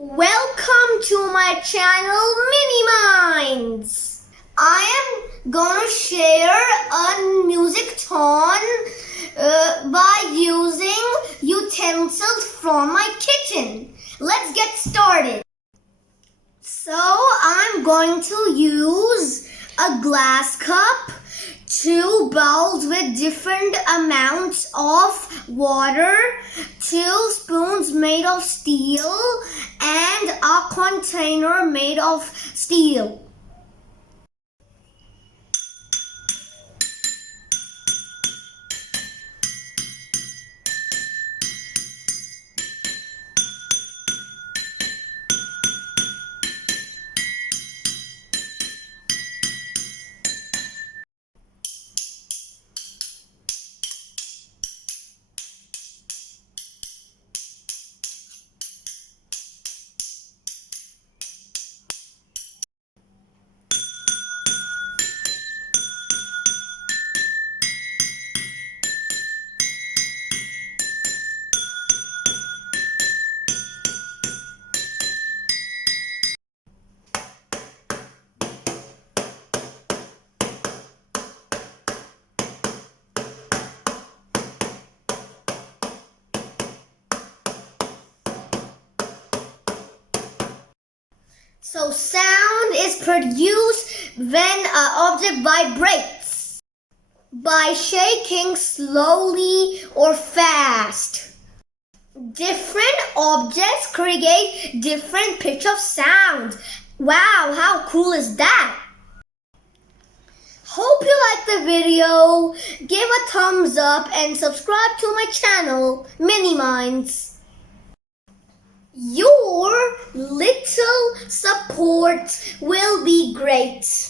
Welcome to my channel Mini Minds. I am gonna share a music tone by using utensils from my kitchen. Let's get started. So I'm going to use a glass cup, 2 bowls with different amounts of water, 2 spoons made of steel, and a container made of steel. So sound is produced when an object vibrates by shaking slowly or fast. Different objects create different pitch of sound. Wow, how cool is that? Hope you liked the video. Give a thumbs up and subscribe to my channel, Mini Minds. Your little support will be great.